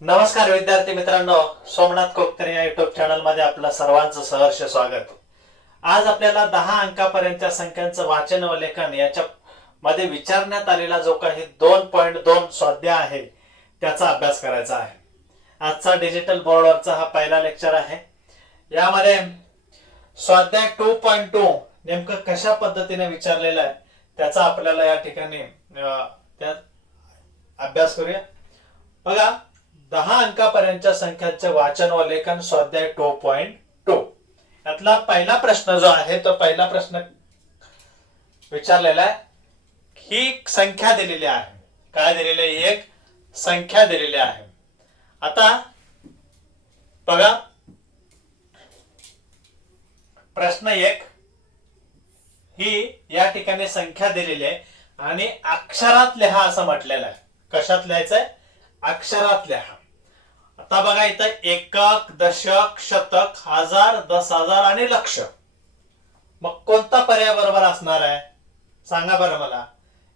नमस्कार विद्यार्थी मित्रांनो, सोमनाथ कोकतरे या युट्यूब चॅनल मध्ये आपलं सर्वांचं सहर्ष स्वागत। आज आपल्याला 10 अंकापर्यंतच्या संख्यांचं वाचन व लेखन याच्या मध्ये विचारण्यात आलेला जो काही 2.2 स्वाध्याय आहे त्याचा अभ्यास करायचा आहे। आजचा डिजिटल बोर्डवरचा हा पहिला लेक्चर आहे। यामध्ये स्वाध्याय 2.2 नेमकं कशा पद्धतीने विचारलेला आहे त्याचा आपल्याला या ठिकाणी अभ्यास करूया। बघा, 10 अंकापर्यंतच्या संख्यांचे वाचन व लेखन स्वाध्याय 2.2 यातला पहिला प्रश्न जो आहे तो पहिला प्रश्न विचारलेला आहे। ही संख्या दिलेली आहे, काय दिलेली आहे? एक संख्या दिलेली आहे। आता बघा, प्रश्न 1 ही या ठिकाणी संख्या दिलेली आहे आणि अक्षरात लिहा असं म्हटलेलं आहे। कशात लिहायचंय? अक्षरात लिहा। आता बघा, इथं एकक, दशक, शतक, हजार, 10,000 आणि लक्ष। मग कोणता पर्याय बरोबर असणार आहे सांगा बरं मला।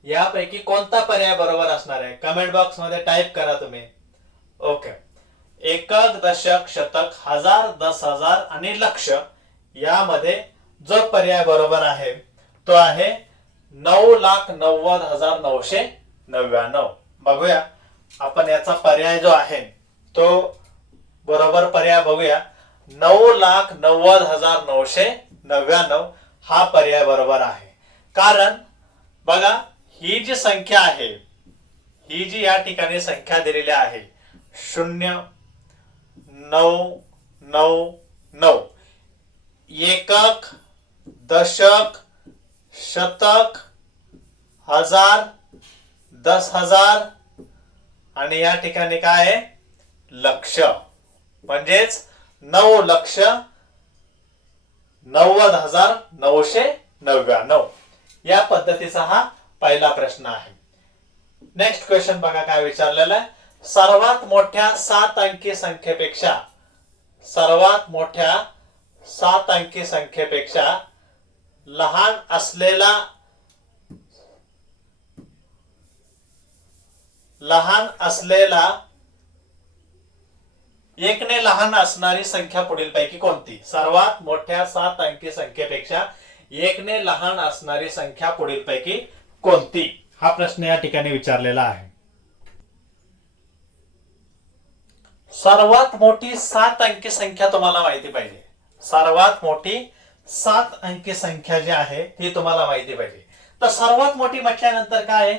यापैकी कोणता पर्याय बरोबर असणार आहे? कमेंट बॉक्स मध्ये टाइप करा तुम्ही। ओके, एकक, दशक, शतक, हजार, 10,000 आणि लक्ष यामध्ये जो पर्याय बरोबर आहे तो आहे 9,90,999। बघूया आपण याचा पर्याय जो आहे तो बरोबर पर्याय बघूया। 9,90,999 हा पर्याय बरोबर आहे। कारण बघा, ही जी संख्या आहे, ही जी या ठिकाणी संख्या दिलेली आहे 0,999 एकक, दशक, शतक, हजार, 10,000 आणि या ठिकाणी काय आहे? लक्ष। म्हणजेच 9,90,999 या पद्धतीचा हा पहिला प्रश्न आहे। नेक्स्ट क्वेश्चन बघा काय विचारलेला आहे। सर्वात मोठ्या 7 अंकी संख्येपेक्षा सर्वात मोठ्या 7 अंकी संख्येपेक्षा लहान असलेला 1 ने लहान असणारी संख्या पुढीलपैकी कोणती? सर्वात मोठ्या 7 अंकी संख्येपेक्षा 1 ने लहान असणारी संख्या पुढीलपैकी कोणती? हा प्रश्न या ठिकाणी विचारलेला आहे। सर्वात मोठी 7 अंकी संख्या तुम्हाला माहिती पाहिजे। सर्वात मोठी 7 अंकी संख्या जी आहे ती तुम्हाला माहिती पाहिजे। तर सर्वात मोठी म्हटल्यानंतर काय आहे?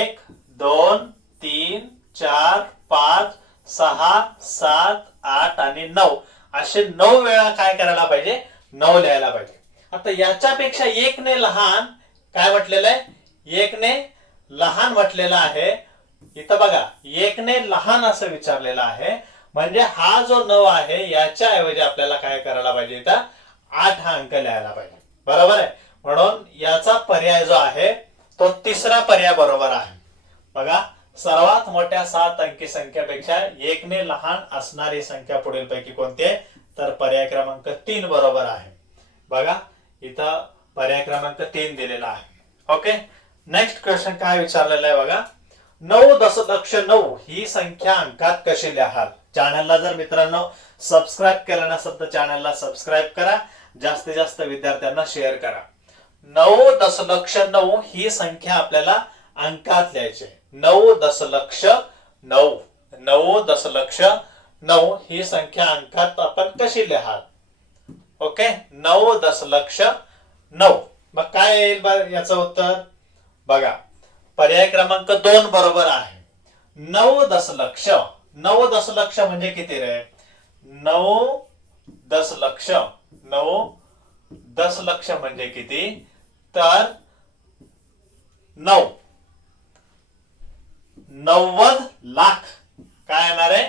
1 2 3 4 5 6 7 8 आणि 9 असे 9 वेळा काय करायला पाहिजे? 9 लिहायला पाहिजे। आता याच्यापेक्षा 1 ने लहान काय म्हटलेलं आहे? 1 ने लहान म्हटलेला आहे। इथं बघा, 1 ने लहान असं विचारलेलं आहे। म्हणजे हा जो 9 आहे याच्या ऐवजी आपल्याला काय करायला पाहिजे? इथं 8 हा अंक लिहायला पाहिजे। बरोबर आहे। म्हणून याचा पर्याय जो आहे तो तिसरा पर्याय बरोबर आहे। बघा, सर्वात मोठ्या 7 अंकी संख्येपेक्षा 1 ने लहान असणारी संख्या पुढीलपैकी कोणती आहे? तर पर्याय क्रमांक 3 बरोबर आहे। बघा, इथं पर्याय क्रमांक 3 दिलेला आहे। ओके, नेक्स्ट क्वेश्चन काय विचारलेला आहे बघा। 9,9 ही संख्या अंकात कशी लिहाल? चॅनलला जर मित्रांनो सबस्क्राईब केलं नसेल तर चॅनलला सबस्क्राईब करा, जास्तीत जास्त विद्यार्थ्यांना शेअर करा। 9,9 ही संख्या आपल्याला अंकात लिहायची आहे। 9,9 9,9 ही संख्या अंकात आपण कशी लिहाल? ओके, 9,9 मग काय येईल याचं उत्तर? बघा, पर्याय क्रमांक 2 बरोबर आहे। 9 दशलक्ष 9 दशलक्ष म्हणजे किती रे? 9 दशलक्ष 9 दशलक्ष म्हणजे किती? तर 90 लाख काय येणार आहे?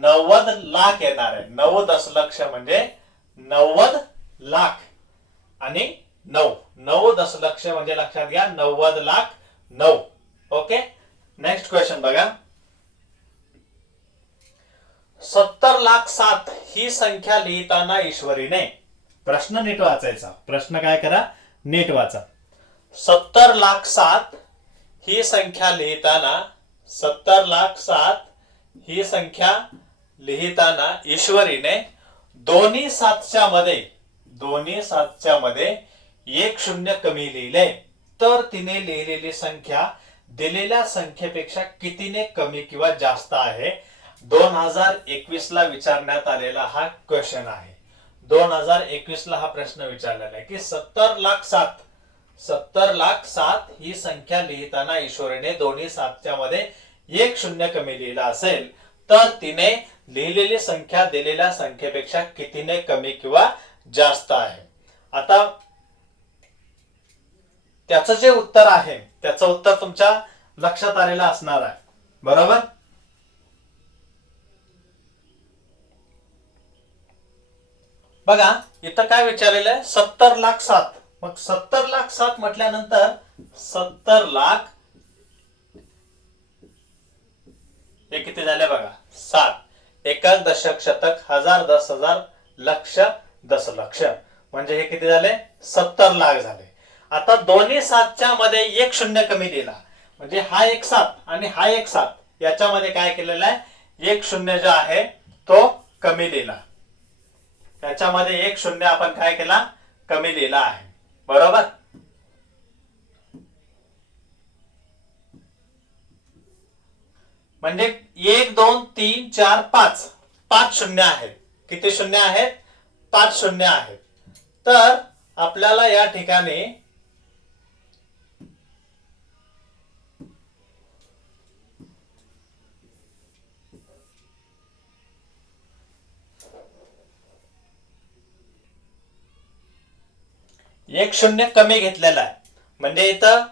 90 लाख येणार आहे। 9 दशलक्ष म्हणजे 90 लाख आणि 9 दशलक्ष म्हणजे लक्षात घ्या 90 लाख 9। ओके, नेक्स्ट क्वेश्चन बघा। 70,07,000 ही संख्या लिहिताना ईश्वरीने, प्रश्न नीट वाचायचा। प्रश्न काय करा? नीट वाचा। 70,07,000 ही संख्या लिहिताना 70,07,000 ही संख्या लिहिताना ईश्वरीने दोन्ही सातच्या मध्ये एक शून्य कमी लिहिले तर तिने लिहिलेली संख्या दिलेल्या संख्येपेक्षा कितीने कमी किंवा जास्त आहे. 2021 ला विचारण्यात आलेला हा क्वेश्चन आहे. 2021 ला हा प्रश्न विचारलेला आहे की 70,07,000 ही संख्या लिहिताना ईश्वरीने दोन्ही सातच्या मध्ये एक शून्य कमी लिहिला असेल तर तिने लिहिलेली संख्या दिलेल्या संख्येपेक्षा कितीने कमी किंवा जास्त आहे. आता त्याचं जे उत्तर आहे त्याचं उत्तर तुमच्या लक्षात आलेलं असणार आहे, बरोबर. बघा इथं काय विचारलेलं आहे, 70,07,000. मग 70,07,000 म्हटल्यानंतर 70 लाख हे किती झाले बघा 7. एकक, दशक, शतक, हजार, 10,000, लक्ष, दशलक्ष, म्हणजे हे किती झाले 70 लाख झाले. आता दोन्ही सातच्या मध्ये एक शून्य कमी लिहिला म्हणजे हा एक 7 आणि हा एक 7 याच्यामध्ये काय केलेलं आहे, एक शून्य जो आहे तो कमी लिहिला. त्याच्यामध्ये एक शून्य आपण काय केला, कमी लिहिला आहे, बरोबर. म्हणजे 1 2 3 4 5 5 शून्य आहेत. किती शून्य आहेत, 5 शून्य आहेत. तर आपल्याला या ठिकाणी एक शून्य कमी घेतलेला आहे म्हणजे इथं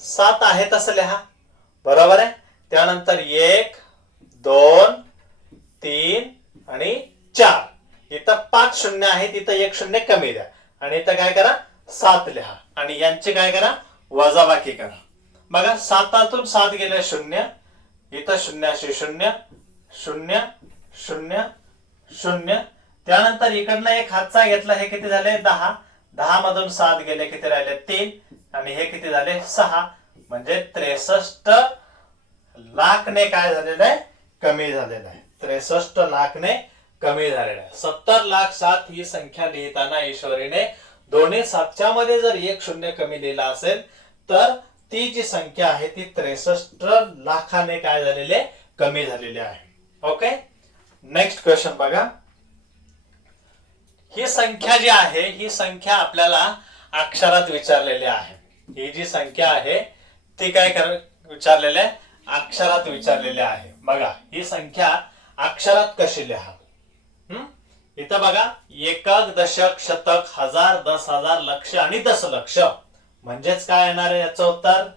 7 आहे तसं लिहा, बरोबर आहे. त्यानंतर 1 2 3 आणि 4 इथं 5 शून्य आहेत, इथं एक शून्य कमी द्या आणि इथं काय करा 7 लिहा आणि यांचे काय करा वजाबाकी करा. बघा 7तून 7 गेले शून्य, इथं शून्याशी शून्य, शून्य शून्य शून्य. त्यानंतर इकडनं एक हातचा घेतला, हे किती झाले 10. 10 मधून 7 गेले किती राहिले 3 आणि हे किती झाले 6. म्हणजे 63 लाखने काय झालेलं आहे, कमी झालेलं आहे. 63 लाखने कमी झालेलं आहे. 70,07,000 ही संख्या लिहिताना ईश्वरीने दोन्ही सातच्या मध्ये जर एक शून्य कमी लिहिला असेल तर ती जी संख्या आहे ती 63 लाखाने काय झालेली आहे, कमी झालेली आहे. ओके, नेक्स्ट क्वेश्चन बघा. ही संख्या जी आहे ही संख्या आपल्याला अक्षरात विचारलेली आहे. ही जी संख्या आहे ती काय विचारलेली आहे, अक्षरात विचारलेली आहे. बघा ही संख्या अक्षरात कशी लिहा. इथं बघा एकक, दशक, शतक, हजार, 10,000, लक्ष आणि दशलक्ष, म्हणजेच काय येणार आहे याचं उत्तर.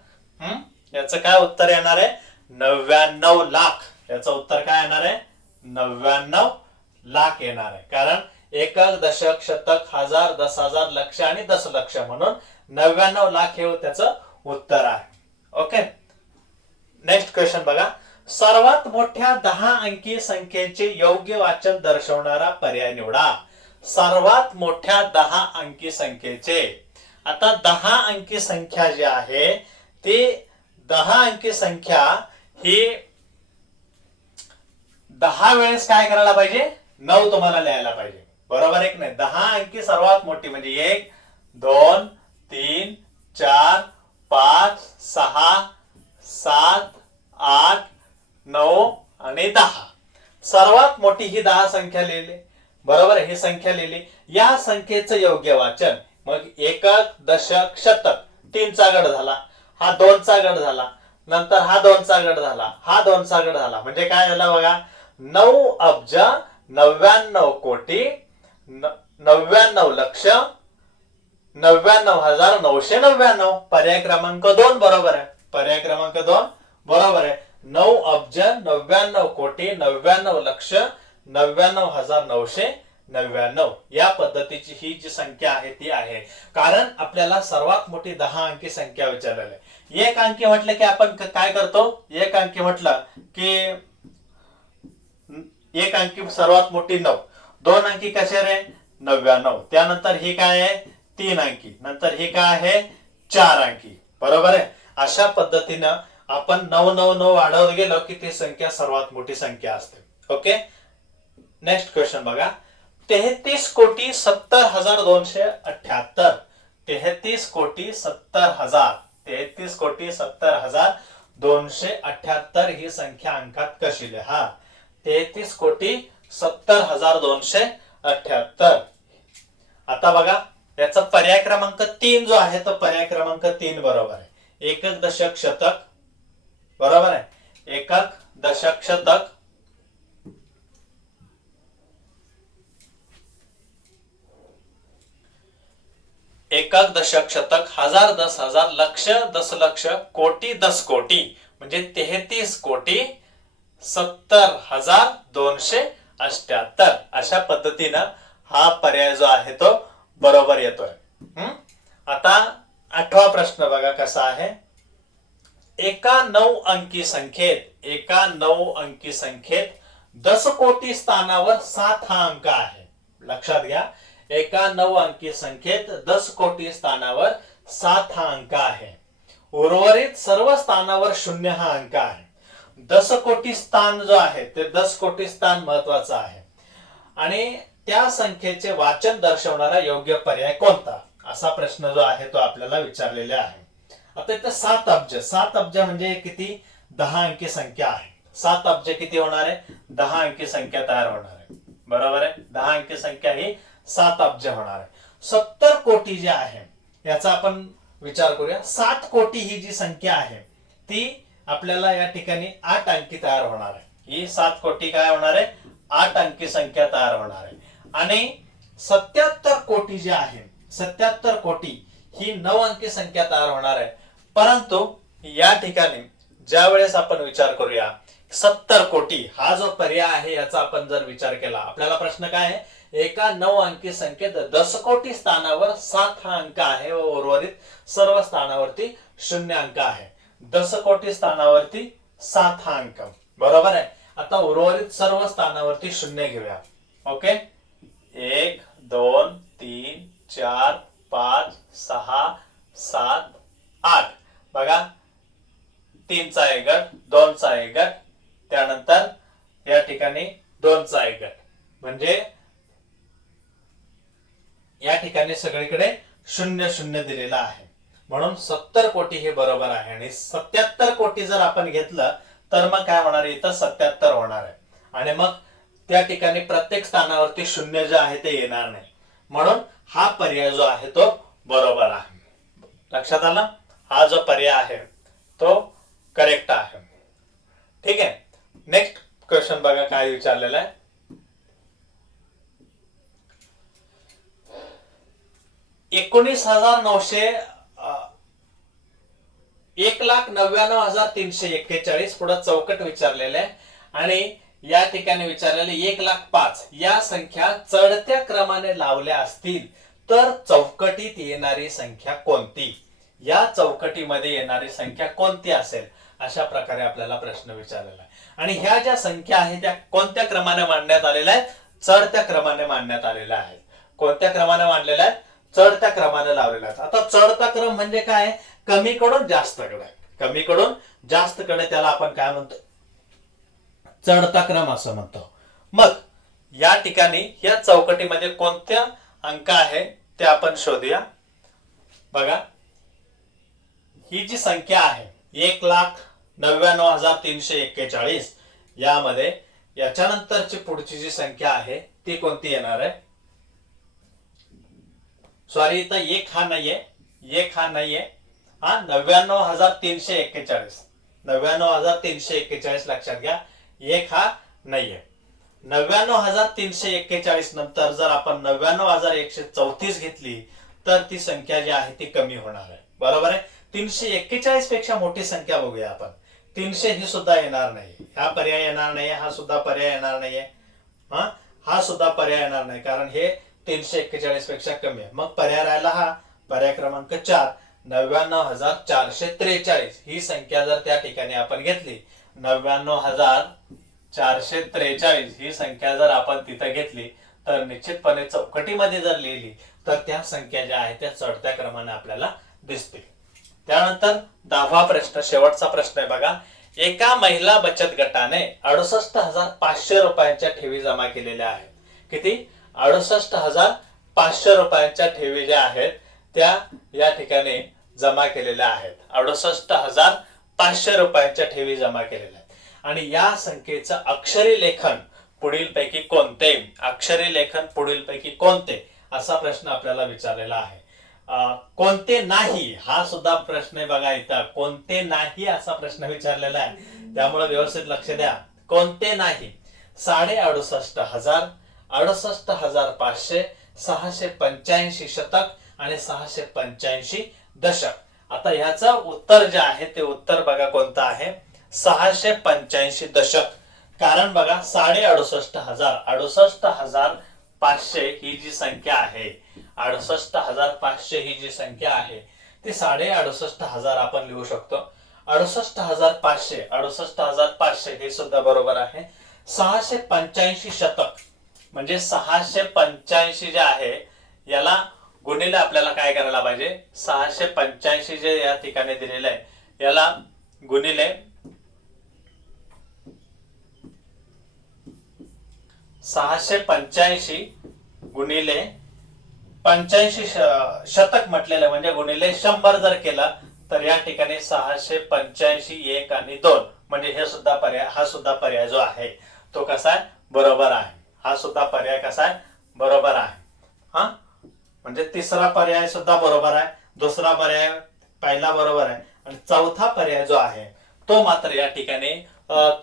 याचं काय उत्तर येणार आहे 99 लाख. याचं उत्तर काय येणार आहे 99 लाख येणार आहे. कारण एकक, दशक, शतक, हजार, 10,000, लक्ष आणि दशलक्ष म्हणून 99 लाख हे त्याचं उत्तर आहे. ओके, नेक्स्ट क्वेश्चन बघा. सर्वात मोठ्या 10 अंकी संख्येचे योग्य वाचन दर्शवणारा पर्याय निवडा. सर्वात मोठ्या 10 अंकी संख्येचे. आता 10 अंकी संख्या जी आहे ती 10 अंकी संख्या ही 10 वेळेस काय करायला पाहिजे 9 तुम्हाला लिहायला पाहिजे, बरोबर आहे की नाही. 10 अंकी सर्वात मोठी म्हणजे 1 2 3 4 5 6 7 8 9 आणि 10. सर्वात मोठी ही 10 संख्या लिहिली, बरोबर आहे. ही संख्या लिहिली. या संख्येचं योग्य वाचन मग एकक, दशक, शतक 3 चा गट झाला, हा 2 चा गट झाला, नंतर हा 2 चा गट झाला, हा 2 चा गट झाला, म्हणजे काय झालं बघा 9 अब्ज 99 कोटी 99 लक्ष 99,999. पर्याय क्रमांक 2 बरोबर आहे. पर्याय क्रमांक 2 बरोबर आहे. 9 अब्ज 99 कोटी 99 लक्ष 99,999 या पद्धतीची ही जी संख्या आहे ती आहे. कारण आपल्याला सर्वात मोठी 10 अंकी संख्या विचारलेली आहे. एक अंकी म्हटलं की आपण काय करतो, एक अंकी म्हटलं की एक अंकी सर्वात मोठी 9, 2 अंकी कसे रे 99, त्यानंतर ही काय आहे 3 अंकी, नंतर ही काय आहे 4 अंकी, बरोबर आहे. अशा पद्धतीनं आपण 999 वाढवत गेलो की ती संख्या सर्वात मोठी संख्या असते. ओके, नेक्स्ट क्वेश्चन बघा. 33,70,278. 33,70,278 ही संख्या अंकात कशी लिहा? 33,70,278. आता बघा, याचा पर्याय क्रमांक 3 जो आहे तो पर्याय क्रमांक 3 बरोबर आहे. एकक दशक शतक बरोबर आहे. एकक दशक शतक एकक दशक शतक हजार दस हजार लक्ष दशलक्ष कोटी दस कोटी म्हणजे 33,70,278 अशा पद्धतीनं हा पर्याय जो आहे तो बरोबर येतोय. आता 8वा प्रश्न बघा कसा आहे. एका 9 अंकी संख्येत 10 कोटी स्थानावर 7 हा अंक आहे. लक्षात घ्या, एका 9 अंकी संख्येत 10 कोटी स्थानावर 7 हा अंक आहे. उर्वरित सर्व स्थानावर 0 हा अंक आहे. 10 कोटी स्थान जो आहे ते 10 कोटी स्थान महत्वाचं आहे. आणि त्या संख्येचे वाचन दर्शवणारा योग्य पर्याय कोणता, असा प्रश्न जो आहे तो आपल्याला विचारलेला आहे. आता इथे 7 अब्ज म्हणजे किती? 10 अंकी संख्या आहे. 7 अब्ज किती होणार आहे? 10 अंकी संख्या तयार होणार आहे. बरोबर आहे, 10 अंकी संख्या ही 7 अब्ज होणार आहे. 70 कोटी जे आहे याचा आपण विचार करूया. 7 कोटी ही जी संख्या आहे ती आपल्याला या ठिकाणी 8 अंकी तयार होणार आहे. ही 7 कोटी काय होणार आहे? 8 अंकी संख्या तयार होणार आहे. आणि 77 कोटी जे आहे, 77 कोटी ही 9 अंकी संख्या तयार होणार आहे. परंतु या ठिकाणी ज्या वेळेस आपण विचार करूया 70 कोटी हा जो पर्याय आहे याचा आपण जर विचार केला, आपल्याला प्रश्न काय आहे? एका 9 अंकी संख्येत 10 कोटी स्थानावर 7 हा अंक आहे व उर्वरित सर्व स्थानावरती 0 अंक आहे. 10 कोटी स्थानावरती 7 हा अंक बरोबर आहे. आता उर्वरित सर्व स्थानावरती 0 घेऊया. ओके, 1 2 3 4 5 6 7 8 बघा, 3 चा एक गट, 2 चा एक गट, त्यानंतर या ठिकाणी 2 चा एक गट, म्हणजे या ठिकाणी सगळीकडे 0 0 दिलेला आहे. म्हणून 70 कोटी हे बरोबर आहे. आणि 77 कोटी जर आपण घेतलं तर मग काय होणार आहे? इथं 77 होणार आहे. आणि मग त्या ठिकाणी प्रत्येक स्थानावरती 0 जे आहे ते येणार नाही. म्हणून हा पर्याय जो आहे तो बरोबर आहे. लक्षात आलं? हा जो पर्याय आहे तो करेक्ट आहे. ठीक आहे, नेक्स्ट क्वेश्चन बघा काय विचारलेला आहे. 1,99,341 पुढे चौकट विचारलेले आहे. आणि या ठिकाणी विचारलेले 1,05,000 या संख्या चढत्या क्रमाने लावल्या असतील तर चौकटीत येणारी संख्या कोणती? या चौकटीमध्ये येणारी संख्या कोणती असेल, अशा प्रकारे आपल्याला प्रश्न विचारलेला आहे. आणि ह्या ज्या संख्या आहेत त्या कोणत्या क्रमाने मांडण्यात आलेल्या आहेत? चढत्या क्रमाने मांडण्यात आलेल्या आहेत. कोणत्या क्रमाने मांडलेल्या आहेत? चढत्या क्रमाने लावलेल्या आहेत. आता चढता क्रम म्हणजे काय? कमीकडून जास्तकडे, कमीकडून जास्तकडे त्याला आपण काय म्हणतो? चढता क्रम असं म्हणतो. मग या ठिकाणी या चौकटीमध्ये कोणत्या अंक आहे ते आपण शोधूया. बघा, ही जी संख्या आहे 1,99,341 यामध्ये याच्यानंतरची पुढची जी संख्या आहे ती कोणती येणार आहे? सॉरी, इथं 1 हा नाहीये, 1 हा नाहीये, हा 99,341, 99,341 लक्षात घ्या. 1 हा नाहीये. 99,341 नंतर जर आपण 99,134 घेतली तर ती संख्या जी आहे ती कमी होणार आहे. बरोबर आहे. 341 पेक्षा मोठी संख्या बघूया आपण. 300 ही सुद्धा येणार नाही. हा पर्याय येणार नाही, हा सुद्धा पर्याय येणार नाहीये, हा सुद्धा पर्याय येणार नाही, कारण हे 341 पेक्षा कमी आहे. मग पर्याय राहिला हा पर्याय क्रमांक 4, 99,443 ही संख्या जर त्या ठिकाणी आपण घेतली, 99,443 ही संख्या जर आपण तिथे घेतली तर निश्चितपणे चौकटीमध्ये जर लिहिली तर त्या संख्या ज्या आहेत त्या चढत्या क्रमाने आपल्याला दिसतील. त्यानंतर 10वा प्रश्न, शेवटचा प्रश्न आहे बघा. एका महिला बचत गटाने 68,500 रुपयांच्या ठेवी जमा केलेल्या आहेत. किती? 68,500 रुपयांच्या ठेवी ज्या आहेत त्या या ठिकाणी जमा केलेल्या आहेत. 68,500 रुपयांच्या ठेवी जमा केलेल्या आहेत. आणि या संख्येचं अक्षरी लेखन पुढीलपैकी कोणते? अक्षरी लेखन पुढीलपैकी कोणते असा प्रश्न आपल्याला विचारलेला आहे. कोणते नाही हा सुद्धा प्रश्न आहे बघा इथं. कोणते नाही असा प्रश्न विचारलेला आहे, त्यामुळे व्यवस्थित लक्ष द्या. कोणते नाही? 68,500, 68,500, 685 शतक आणि 685 दशक. आता ह्याचं उत्तर जे आहे ते उत्तर बघा कोणतं आहे? 685 दशक. कारण बघा 68,500, 68,500 ही जी संख्या आहे, 68,500 ही जी संख्या आहे ती 68,500 आपण लिहू शकतो. 68,500, 68,500 हे सुद्धा बरोबर आहे. 685 शतक म्हणजे 685 जे आहे याला गुणिले आपल्याला काय करायला पाहिजे? 685 जे या ठिकाणी दिलेलं आहे याला गुणिले 685 गुणिले 85 शतक म्हटलेलं म्हणजे गुणिले 100 जर केला तर या ठिकाणी 685 1 आणि 2 म्हणजे हे सुद्धा पर्याय, हा सुद्धा पर्याय जो आहे तो कसा आहे? बरोबर आहे. हा सुद्धा पर्याय कसा आहे? बरोबर आहे. हा म्हणजे तिसरा पर्याय सुद्धा बरोबर आहे, दुसरा पर्याय पहिला बरोबर आहे आणि चौथा पर्याय जो आहे तो मात्र या ठिकाणी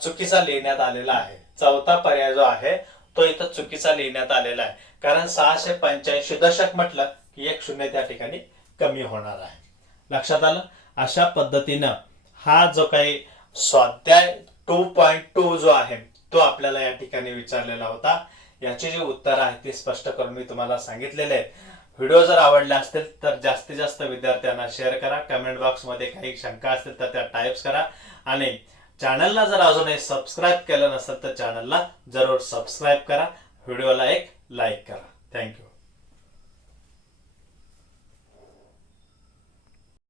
चुकीचा लिहिण्यात आलेला आहे. चौथा पर्याय जो आहे तो इथं चुकीचा लिहिण्यात आलेला आहे. कारण 685 दशक म्हटलं की 1 शून्य त्या ठिकाणी कमी होणार आहे. लक्षात आलं? अशा पद्धतीनं हा जो काही स्वाध्याय 2.2 जो आहे तो आपल्याला या ठिकाणी विचारलेला होता. याची जी उत्तर आहे ती स्पष्ट करून मी तुम्हाला सांगितलेले आहेत. व्हिडिओ जर आवडले असतील तर जास्तीत जास्त विद्यार्थ्यांना शेअर करा. कमेंट बॉक्स मध्ये काही शंका असतील तर त्या टाइप्स करा आणि चॅनलला जर अजूनही सबस्क्राईब केलं नसेल तर चॅनलला जरूर सबस्क्राईब करा. व्हिडिओला एक लाईक करा. थँक्यू.